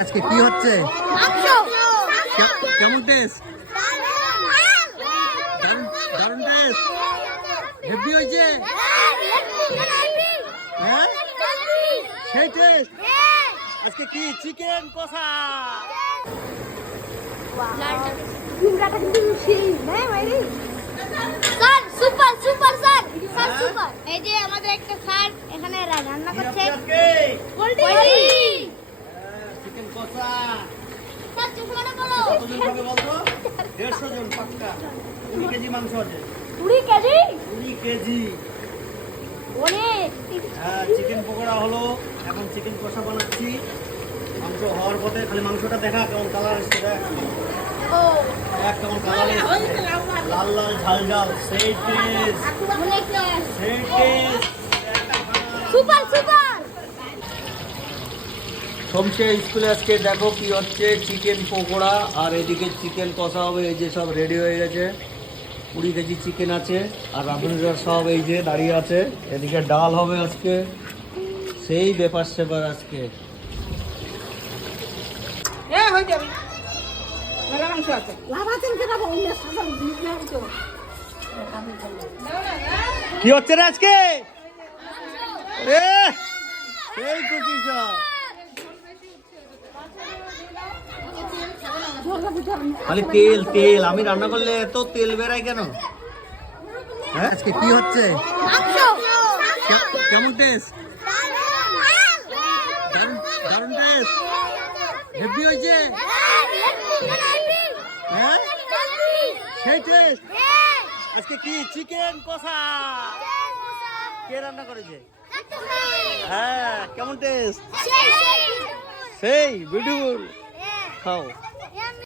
আজকে কি হচ্ছে? কেমন টেস্ট? দারুণ টেস্ট, হেভি হয়েছে। হ্যাঁ, সেই টেস্ট। আজকে কি চিকেন কষা। এই যে আমাদের একটা স্যার এখানে রান্না করছে চিকেন কষা। স্যার চুষমাটা বলো। কতজন খাবে বলতো? 150 জন পাক্কা। 20 কেজি মাংস আছে। 20 কেজি? 20 কেজি। অনেক। হ্যাঁ, চিকেন পকোড়া হলো, এখন চিকেন কষা বানাচ্ছি। মাংস হওয়ার পথে খালি মাংসটা দেখা কেমন কালার এসছে, দেখ। ও কেমন কালার এসছে, লাল লাল ঝাল ঝাল, সেই টেস্ট, অনেক টেস্ট। সেই টেস্ট। Super super. সোমসে স্কুলে আজকে দেখো কি হচ্ছে, চিকেন পকোড়া আর এদিকে চিকেন কষা হবে। এই যে সব রেডি হয়ে গেছে, 20 কেজি চিকেন আছে আর রাঁধুনিরা সব এই যে দাঁড়িয়ে আছে। এদিকে ডাল হবে আজকে, সেই ব্যাপার সেপার আজকে। কি হচ্ছে রে আজকে? সেই খুশি সব, খালি তেল তেল। আমি রান্না করলে এত তেল বেরাই কেন? হ্যাঁ, আজকে কি হচ্ছে? কেমন টেস্ট? দারুণ টেস্ট, হেভি হয়েছে। হ্যাঁ, সেই টেস্ট। আজকে কি চিকেন কষা। কে রান্না করেছে? হ্যাঁ, কেমন টেস্ট? সেই বিউটিফুল। খাও।